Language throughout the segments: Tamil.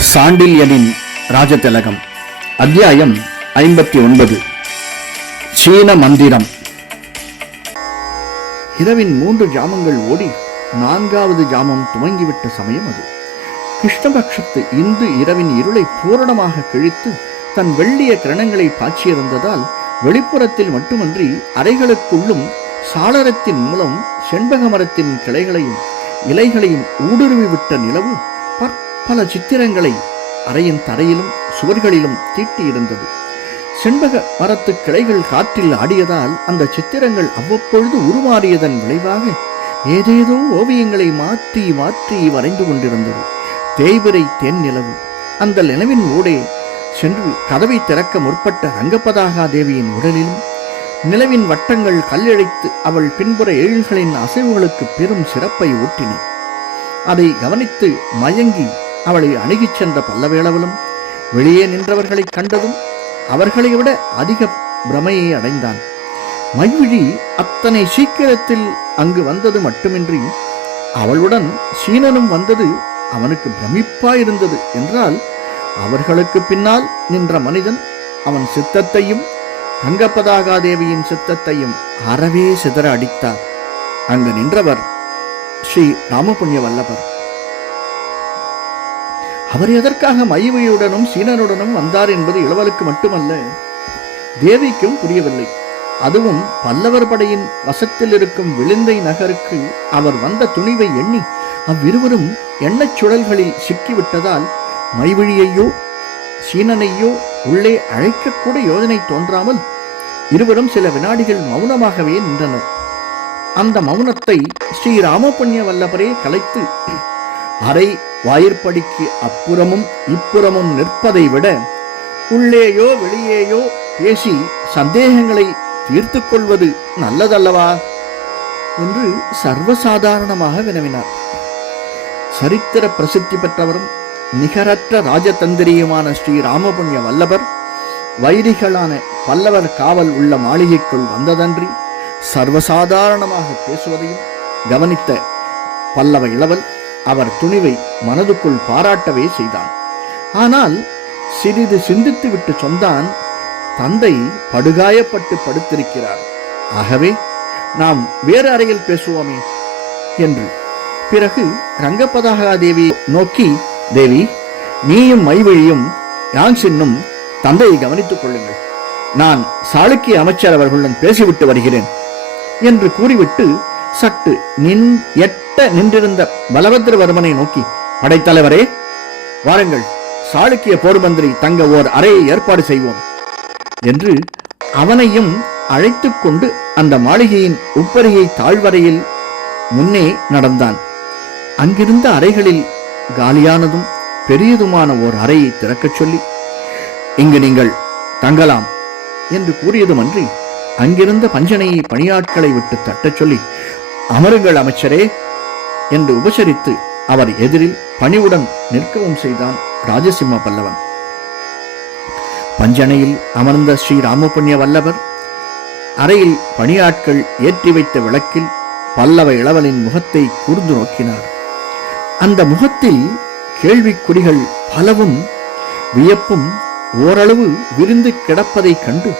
சாண்டில்யனின் ராஜதிலகம் அத்தியாயம் ஐம்பத்தி ஒன்பது சீன மந்திரம். இரவின் மூன்று ஜாமங்கள் ஓடி நான்காவது ஜாமம் துவங்கிவிட்ட சமயம் அது. கிருஷ்ணபக்ஷத்து இந்து இரவின் இருளை பூரணமாக கிழித்து தன் வெள்ளிய கிரணங்களை பாய்ச்சியிருந்ததால் வெளிப்புறத்தில் மட்டுமன்றி அறைகளுக்குள்ளும் சாளரத்தின் மூலம் செண்பக மரத்தின் கிளைகளையும் இலைகளையும் ஊடுருவி விட்ட நிலவு பல சித்திரங்களை அறையின் தரையிலும் சுவர்களிலும் தீட்டியிருந்தது. செண்பக மரத்து கிளைகள் காற்றில் ஆடியதால் அந்த சித்திரங்கள் அவ்வப்பொழுது உருமாறியதன் விளைவாக ஏதேதோ ஓவியங்களை மாற்றி மாற்றி வரைந்து கொண்டிருந்தது. தேய்பிரை தென் நிலவு. அந்த நிலவின் ஊடே சென்று கதவை திறக்க முற்பட்ட ரங்கபதாகா தேவியின் உடலிலும் நிலவின் வட்டங்கள் கல்லழைத்து அவள் பின்புற எழில்களின் அசைவுகளுக்கு பெரும் சிறப்பை ஊட்டின. அதை கவனித்து மயங்கி அவளை அணுகிச் சென்ற பல்லவேளவலும் வெளியே நின்றவர்களைக் கண்டதும் அவர்களை விட அதிக பிரமையை அடைந்தான். மைவிழி அத்தனை சீக்கிரத்தில் அங்கு வந்தது மட்டுமின்றி அவளுடன் சீனனும் வந்தது அவனுக்கு பிரமிப்பாயிருந்தது என்றால் அவர்களுக்கு பின்னால் நின்ற மனிதன் அவன் சித்தத்தையும் ரங்கபதாகாதேவியின் சித்தத்தையும் அறவே சிதற அடித்தார். அங்கு நின்றவர் ஸ்ரீ ராமபுண்ணிய வல்லபர். அவர் எதற்காக மைவியுடனும் சீனனுடனும் வந்தார் என்பது இளவலுக்கு மட்டுமல்ல தேவிக்கும் புரியவில்லை. அதுவும் பல்லவர் படையின் வசத்தில் இருக்கும் விழுந்தை நகருக்கு அவர் வந்த துணிவை எண்ணி அவ்விருவரும் எண்ணச் சுழல்களில் சிக்கிவிட்டதால் மைவிழியையோ சீனனையோ உள்ளே அழைக்கக்கூட யோஜனை தோன்றாமல் இருவரும் சில வினாடிகள் மௌனமாகவே நின்றனர். அந்த மௌனத்தை ஸ்ரீ ராமபுண்ணிய வல்லபரே கலைத்து அரை வாயிற்படிக்கு அப்புறமும் இப்புறமும் நிற்பதை விட உள்ளேயோ வெளியேயோ பேசி சந்தேகங்களை தீர்த்து கொள்வது நல்லதல்லவா? என்று சர்வசாதாரணமாக வினவினார். சரித்திர பிரசித்தி பெற்றவரும் நிகரற்ற ராஜதந்திரியுமான ஸ்ரீ ராமபுண்ணிய வல்லபர் வைரிகளான பல்லவர் காவல் உள்ள மாளிகைக்குள் வந்ததன்றி சர்வசாதாரணமாக பேசுவதையும் கவனித்த பல்லவ இளவல் அவர் துணிவை மனதுக்குள் பாராட்டவே செய்தான். ஆனால் சிறிது சிந்தித்துவிட்டு சொன்னான் தந்தை படுகாயப்பட்டு படுத்திருக்கிறார். ஆகவே நாம் வேறு அறையில் பேசுவோமே என்று. பிறகு ரங்கபதாகா தேவி நோக்கி தேவி நீயும் மைவழியும் யாங்சின்னும் தந்தையை கவனித்துக் கொள்ளுங்கள். நான் சாளுக்கிய அமைச்சர் அவர்களுடன் பேசிவிட்டு வருகிறேன் என்று கூறிவிட்டு சட்டு நின் எட்ட நின்றிருந்த பலபத்திரவர்மனை நோக்கி படைத்தலைவரே வாருங்கள். சாளுக்கிய போர்மந்திரி தங்க ஓர் அறையை ஏற்பாடு செய்வோம். என்று அவனையும் அழைத்து கொண்டு அந்த மாளிகையின் உப்பரியை தாழ்வரையில் முன்னே நடந்தான். அங்கிருந்த அறைகளில் காலியானதும் பெரியதுமான ஓர் அறையை திறக்கச் சொல்லி இங்கு நீங்கள் தங்கலாம். என்று கூறியதுமன்றி அங்கிருந்த பஞ்சனையை பணியாட்களை விட்டு தட்டச் சொல்லி அமருங்கள் அமைச்சரே என்று உபசரித்து அவர் எதிரில் பணிவுடன் நிற்கவும் செய்தான் ராஜசிம்ம பல்லவன். பஞ்சனையில் அமர்ந்த ஸ்ரீ ராமபுண்ணிய வல்லவர் அறையில் பணியாட்கள் ஏற்றி வைத்த விளக்கில் பல்லவ இளவலின் முகத்தை கூர்ந்து நோக்கினார். அந்த முகத்தில் கேள்விக்குறிகள் பலவும் வியப்பும் ஓரளவு விருந்து கிடப்பதைக் கண்டு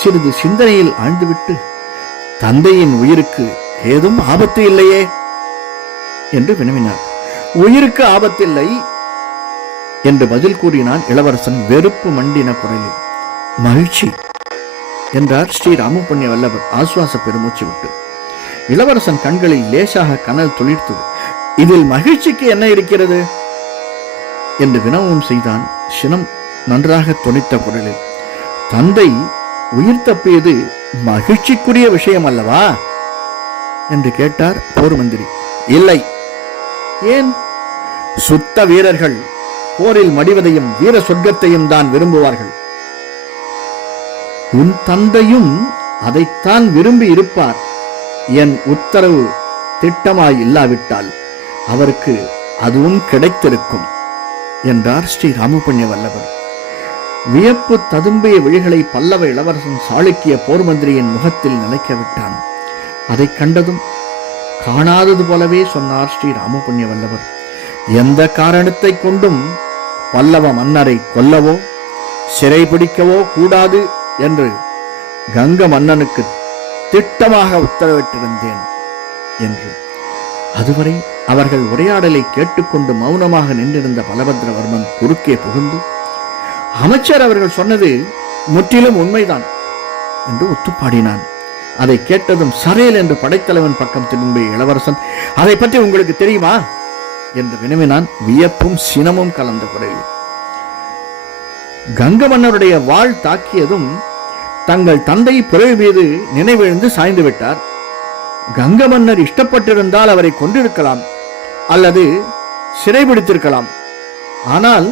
சிறிது சிந்தனையில் ஆழ்ந்துவிட்டு தந்தையின் உயிருக்கு ஏதும் ஆபத்து இல்லையே என்று வினவினார். உயிருக்கு ஆபத்தில்லை என்று பதில் கூறினான் இளவரசன் வெறுப்பு மண்டின குரலில். மகிழ்ச்சி என்றார் ஸ்ரீ ராமபுண்ணிய வல்லவர் ஆசுவாச பெருமூச்சு விட்டு. இளவரசன் கண்களில் லேசாக கனல் துளிர்த்தது இதில் மகிழ்ச்சிக்கு என்ன இருக்கிறது? என்று வினவும் செய்தான் சினம் நன்றாக துணித்த குரலில். தந்தை உயிர் தப்பியது மகிழ்ச்சிக்குரிய விஷயம் அல்லவா? என்று கேட்டார் போர் மந்திரி இல்லை. ஏன்? சுத்த வீரர்கள் போரில் மடிவதையும் வீர சொர்க்கத்தையும் தான் விரும்புவார்கள். உன் தந்தையும் அதைத்தான் விரும்பி இருப்பார். என் உத்தரவு திட்டமாய் இல்லாவிட்டால் அவருக்கு அதுவும் கிடைத்திருக்கும் என்றார் ஸ்ரீ ராமபுண்ணிய வல்லவர் வியப்பு ததும்பிய விழிகளை பல்லவ இளவரசன் சாளுக்கிய போர் மந்திரியின் முகத்தில் நிலைக்க விட்டான். அதைக் கண்டதும் காணாதது போலவே சொன்னார் ஸ்ரீ ராமபுண்ணிய வல்லவர் எந்த காரணத்தை கொண்டும் பல்லவ மன்னரை கொல்லவோ சிறைபிடிக்கவோ கூடாது என்று கங்க மன்னனுக்கு திட்டமாக உத்தரவிட்டிருந்தேன் என்று. அதுவரை அவர்கள் உரையாடலை கேட்டுக்கொண்டு மௌனமாக நின்றிருந்த பலபத்ரவர்மன் குறுக்கே புகுந்து அமைச்சர் அவர்கள் சொன்னது முற்றிலும் உண்மைதான் என்று ஒத்துப்பாடினான். அதை கேட்டதும் சரையல் என்று படைத்தலைவன் பக்கம் திரும்பிய இளவரசன் அதை பற்றி உங்களுக்கு தெரியுமா? என்று வினவினான் வியப்பும் சினமும் கலந்த குரலில். கங்க மன்னருடைய வாழ் தாக்கியதும் தங்கள் தந்தை பிறவி மீது நினைவிழந்து சாய்ந்து விட்டார். கங்க மன்னர் இஷ்டப்பட்டிருந்தால் அவரை கொண்டிருக்கலாம் அல்லது சிறைபிடித்திருக்கலாம் ஆனால்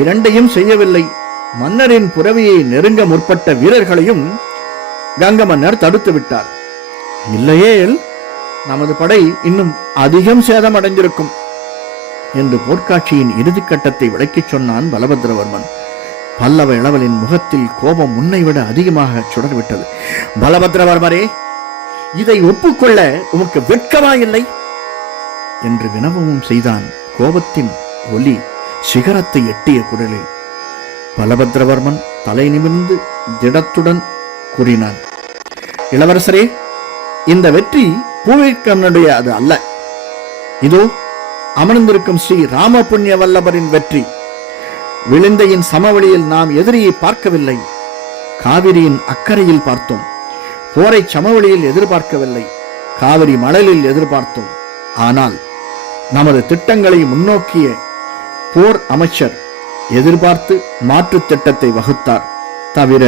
இரண்டையும் செய்யவில்லை. மன்னரின் புறவியை நெருங்க முற்பட்ட வீரர்களையும் கங்க மன்னர் தடுத்து விட்டார். இல்லையேல் நமது படை இன்னும் அதிகம் சேதமடைந்திருக்கும் என்று போர்க்காட்சியின் இறுதிக்கட்டத்தை விளக்கிச் சொன்னான் பலபத்ரவர்மன். பல்லவ இளவலின் முகத்தில் கோபம் முன்னை விட அதிகமாக சுடர்விட்டது. பலபத்ரவர்மரே இதை ஒப்புக்கொள்ள உமக்கு வெட்கமா இல்லை? என்று வினவவும் செய்தான் கோபத்தின் ஒலி சிகரத்தை எட்டிய குரலில். பலபத்ரவர்மன் தலை நிமிர்ந்து திடத்துடன் கூறினான். இளவரசரே இந்த வெற்றி பூவிக்கண்ணனுடைய அது அல்ல. இதோ அமர்ந்திருக்கும் ஸ்ரீ ராம புண்ணிய வல்லபரின் வெற்றி. விழுந்தையின் சமவெளியில் நாம் எதிரியை பார்க்கவில்லை. காவிரியின் அக்கறையில் பார்த்தோம். போரை சமவெளியில் எதிர்பார்க்கவில்லை. காவிரி மணலில் எதிர்பார்த்தோம். ஆனால் நமது திட்டங்களை முன்னோக்கிய போர் அமைச்சர் எதிர்பார்த்து மாற்று திட்டத்தை வகுத்தார். தவிர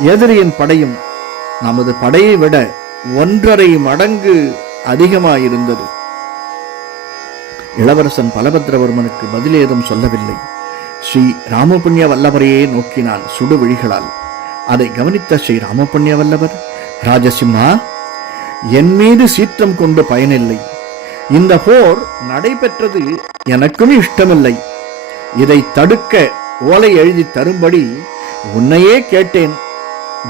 எதிரியின் படையும் நமது படையை விட ஒன்றரை மடங்கு அதிகமாயிருந்தது. இளவரசன் பலபத்ரவர்மனுக்கு பதிலேதும் சொல்லவில்லை. ஸ்ரீ ராமபுண்ணிய வல்லவரையே நோக்கினான் சுடு விழிகளால். அதை கவனித்த ஸ்ரீ ராமபுண்ணிய வல்லவர் ராஜசிம்மா என் மீது சீற்றம் கொண்டு பயனில்லை. இந்த போர் நடைபெற்றது எனக்கும் இஷ்டமில்லை. இதை தடுக்க ஓலை எழுதி தரும்படி உன்னையே கேட்டேன்.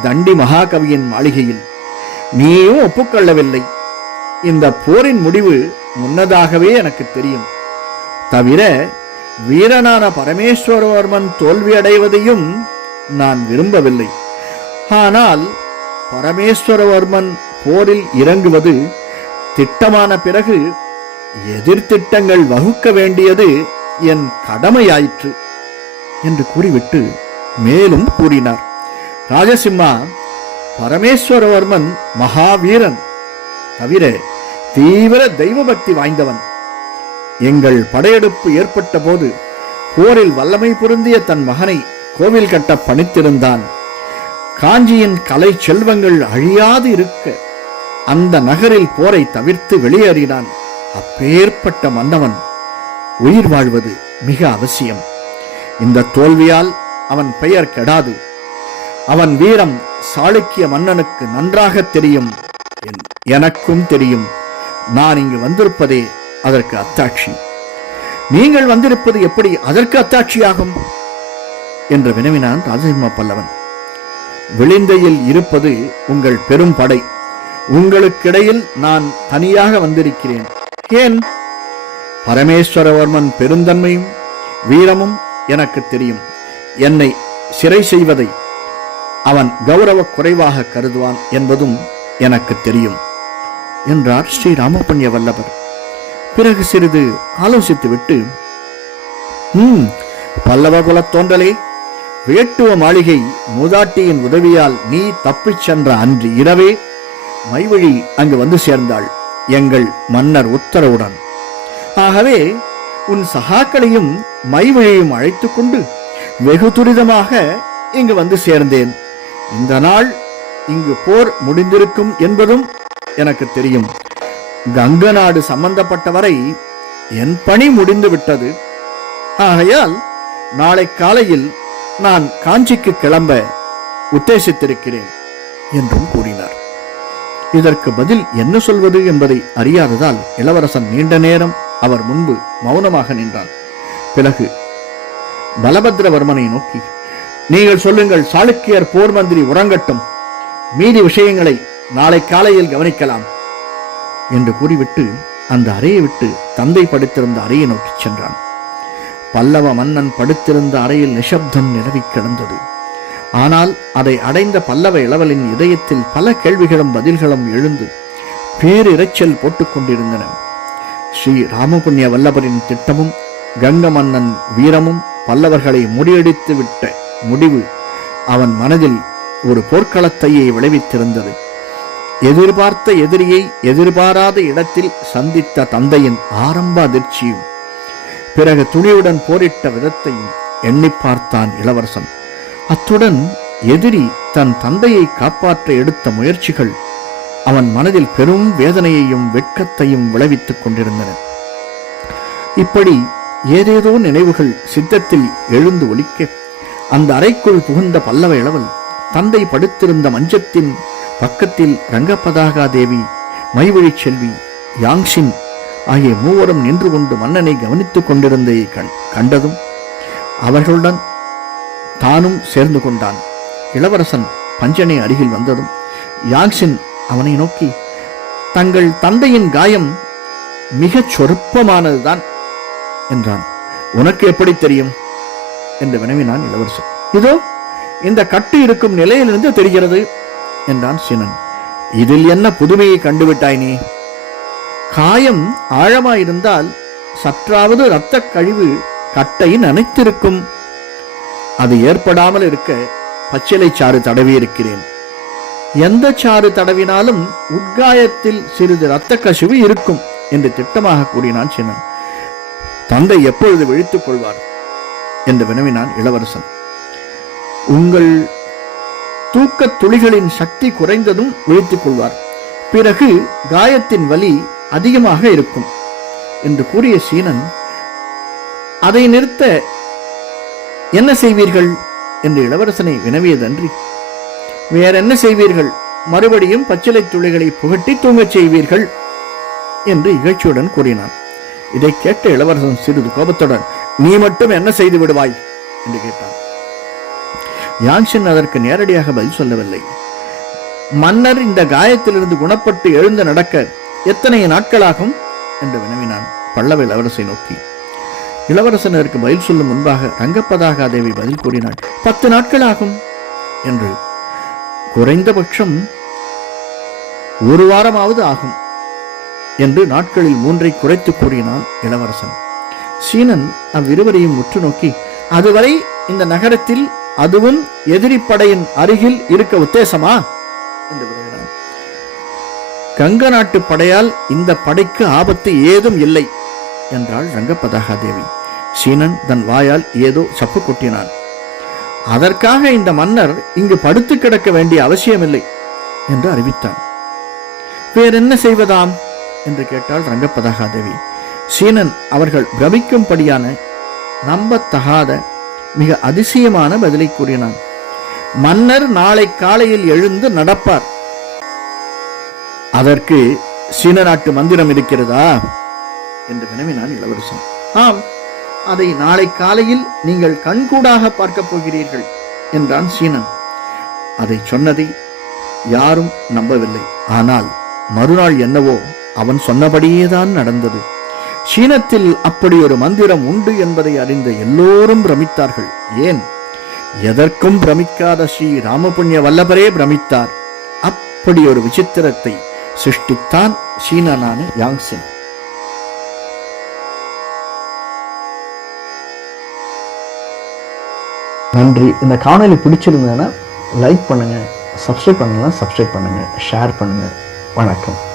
தண்டி மகாகவியின் மாளிகையில். நீயும் ஒப்புக்கொள்ளவில்லை. இந்த போரின் முடிவு முன்னதாகவே எனக்கு தெரியும். தவிர வீரனான பரமேஸ்வரவர்மன் தோல்வியடைவதையும் நான் விரும்பவில்லை. ஆனால் பரமேஸ்வரவர்மன் போரில் இறங்குவது திட்டமான பிறகு எதிர்த்திட்டங்கள் வகுக்க வேண்டியது என் கடமையாயிற்று என்று கூறிவிட்டு மேலும் கூறினார். ராஜசிம்மா பரமேஸ்வரவர்மன் மகாவீரன். தவிர தீவிர தெய்வ பக்தி வாய்ந்தவன். எங்கள் படையெடுப்பு ஏற்பட்ட போது போரில் வல்லமை பொருந்திய தன் மகனை கோவில் கட்ட பணித்திருந்தான். காஞ்சியின் கலை செல்வங்கள் அழியாது இருக்க அந்த நகரில் போரை தவிர்த்து வெளியேறினான் அப்பேற்பட்ட மன்னவன். உயிர் வாழ்வது மிக அவசியம். இந்த தோல்வியால் அவன் பெயர் கெடாது. அவன் வீரம் சாளுக்கிய மன்னனுக்கு நன்றாக தெரியும் எனக்கும் தெரியும். நான் இங்கு வந்திருப்பதே அதற்கு அத்தாட்சி. நீங்கள் வந்திருப்பது எப்படி அதற்கு அத்தாட்சியாகும்? என்று வினவினான் ராஜசிம்ம பல்லவன். விளிந்தையில் இருப்பது உங்கள் பெரும் படை. உங்களுக்கிடையில் நான் தனியாக வந்திருக்கிறேன். ஏன்? பரமேஸ்வரவர்மன் பெருந்தன்மையும் வீரமும் எனக்கு தெரியும். என்னை சிறை செய்வதை அவன் கௌரவ குறைவாக கருதுவான் என்பதும் எனக்கு தெரியும் என்றார் ஸ்ரீ ராமபுண்ணிய வல்லவர் பிறகு சிறிது ஆலோசித்துவிட்டு ம் பல்லவ குலத் தோன்றலே. வேட்டுவ மாளிகை மூதாட்டியின் உதவியால் நீ தப்பிச் சென்ற அன்று இரவே மைவழி அங்கு வந்து சேர்ந்தாள் எங்கள் மன்னர் உத்தரவுடன். ஆகவே உன் சகாக்களையும் மைவழியையும் அழைத்துக் கொண்டு வெகு துரிதமாக இங்கு வந்து சேர்ந்தேன். இந்த நாள் இங்கு போர் முடிந்திருக்கும் என்பதும் எனக்கு தெரியும். கங்க நாடு சம்பந்தப்பட்டவரை என் பணி முடிந்து விட்டது. ஆகையால் நாளை காலையில் நான் காஞ்சிக்கு கிளம்ப உத்தேசித்திருக்கிறேன் என்றும் கூறினார். இதற்கு பதில் என்ன சொல்வது என்பதை அறியாததால் இளவரசன் நீண்ட நேரம் அவர் முன்பு மௌனமாக நின்றான். பிறகு பலபத்ரவர்மனை நோக்கி நீங்கள் சொல்லுங்கள் சாளுக்கியர் போர் மந்திரி உறங்கட்டும். மீதி விஷயங்களை நாளை காலையில் கவனிக்கலாம் என்று கூறிவிட்டு அந்த அறையை விட்டு தந்தை படுத்திருந்த அறையை நோக்கிச் சென்றான். பல்லவ மன்னன் படுத்திருந்த அறையில் நிசப்தம் நிலவி கிடந்தது. ஆனால் அதை அடைந்த பல்லவ இளவலின் இதயத்தில் பல கேள்விகளும் பதில்களும் எழுந்து பேரிரைச்சல் போட்டுக் கொண்டிருந்தன. ஸ்ரீ ராமபுண்ணிய வல்லபரின் திட்டமும் கங்க மன்னன் வீரமும் பல்லவர்களை முறியடித்து விட்ட முடிவு. அவன் மனதில் ஒரு போர்க்களத்தையே விளைவித்திருந்தது. எதிர்பார்த்த எதிரியை எதிர்பாராத இடத்தில் சந்தித்த தந்தையின் ஆரம்ப அதிர்ச்சியும் பிறகு துணிவுடன் போரிட்ட விதத்தையும் எண்ணி பார்த்தான் இளவரசன். அத்துடன் எதிரி தன் தந்தையை காப்பாற்ற எடுத்த முயற்சிகள் அவன் மனதில் பெரும் வேதனையையும் வெட்கத்தையும் விளைவித்துக் கொண்டிருந்தன. இப்படி ஏதேதோ நினைவுகள் சித்தத்தில் எழுந்து ஒலிக்க அந்த அறைக்குள் புகுந்த பல்லவ இளவல் தந்தை படுத்திருந்த மஞ்சத்தின் பக்கத்தில் ரங்கப்பதாகா தேவி மைவழி செல்வி யாங்ஷின் ஆகிய மூவரும் நின்று கொண்டு மன்னனை கவனித்துக் கொண்டிருந்ததை கண் கண்டதும் அவர்களுடன் தானும் சேர்ந்து கொண்டான். இளவரசன் பஞ்சனை அருகில் வந்ததும் யாங்ஷின் அவனை நோக்கி தங்கள் தந்தையின் காயம் மிகச் சொற்பமானதுதான் என்றான். உனக்கு எப்படி தெரியும்? என்று வினவினான் இளவரசன். இதோ இந்த கட்டு இருக்கும் நிலையிலிருந்து தெரிகிறது என்றான் சீனன். இதில் என்ன புதுமையை கண்டுவிட்டாய் நீ? காயம் ஆழமாயிருந்தால் சற்றாவது இரத்த கழிவு கட்டை நனைத்திருக்கும் அது ஏற்படாமல் இருக்க பச்சிலை சாறு தடவி இருக்கிறேன் எந்த சாறு தடவினாலும் உட்காயத்தில் சிறிது இரத்த கசிவு இருக்கும் என்று திட்டமாக கூறினான் சின்னன் தந்தை எப்பொழுது விழித்துக் கொள்வார்? என்று வினவினான் இளவரசன். உங்கள் தூக்கத் துளிகளின் சக்தி குறைந்ததும் விழித்துக் கொள்வார். பிறகு காயத்தின் வலி அதிகமாக இருக்கும் என்று கூறிய சீனன் அதை நிறுத்த என்ன செய்வீர்கள்? என்று இளவரசனை வினவியதன்றி வேற என்ன செய்வீர்கள்? மறுபடியும் பச்சிலை துளிகளை புகட்டி தூங்கச் செய்வீர்கள்? என்று இகழ்ச்சியுடன் கூறினான். இதை கேட்ட இளவரசன் சிறிது கோபத்துடன் நீ மட்டும் என்ன செய்து விடுவாய்? என்று கேட்டான். யான்ஷன் அதற்கு நேரடியாக பதில் சொல்லவில்லை. மன்னர் இந்த காயத்திலிருந்து குணப்பட்டு எழுந்து நடக்க எத்தனை நாட்களாகும்? என்று வினவினான் பல்லவ இளவரசை நோக்கி. இளவரசன் அதற்கு பதில் சொல்லும் முன்பாக ரங்கப்பதாக தேவி பதில் கூறினாள் பத்து நாட்கள் ஆகும் என்று. குறைந்தபட்சம் ஒரு வாரமாவது ஆகும் என்று நாட்களில் மூன்றை குறைத்து கூறினான் இளவரசன். சீனன் அவ்விருவரையும் உற்று நோக்கி அதுவரை இந்த நகரத்தில் அதுவும் எதிரி படையின் அருகில் இருக்க உத்தேசமா? என்று கங்க நாட்டு படையால் இந்த படைக்கு ஆபத்து ஏதும் இல்லை என்றாள் ரங்கபதாகா தேவி சீனன் தன் வாயால் ஏதோ சப்பு கொட்டினான். அதற்காக இந்த மன்னர் இங்கு படுத்து கிடக்க வேண்டிய அவசியமில்லை என்று அறிவித்தான். வேறென்ன செய்வதாம்? என்று கேட்டாள் ரங்கப்பதகா தேவி சீனன் அவர்கள் பிரமிக்கும்படியான நம்பத்தகாத மிக அதிசயமான பதிலை கூறினான். மன்னர் நாளை காலையில் எழுந்து நடப்பார். அதற்கு சீன நாட்டு மந்திரம் இருக்கிறதா? என்று வினவினான் இளவரசன். ஆம் அதை நாளை காலையில் நீங்கள் கண்கூடாக பார்க்கப் போகிறீர்கள் என்றான் சீனன். அதை சொன்னதை யாரும் நம்பவில்லை. ஆனால் மறுநாள் என்னவோ அவன் சொன்னபடியேதான் நடந்தது. சீனத்தில் அப்படி ஒரு மந்திரம் உண்டு என்பதை அறிந்த எல்லோரும் பிரமித்தார்கள். ஏன்? எதற்கும் பிரமிக்காத ஸ்ரீ ராமபுண்ணிய வல்லபரே பிரமித்தார். அப்படி ஒரு விசித்திரத்தை சிருஷ்டித்தான் சீனனான யாங்சின். நன்றி. இந்த காணொலி பிடிச்சிருந்ததுன்னா லைக் பண்ணுங்கள் சப்ஸ்கிரைப் பண்ணலாம் சப்ஸ்கிரைப் பண்ணுங்கள் ஷேர் பண்ணுங்கள் வணக்கம்.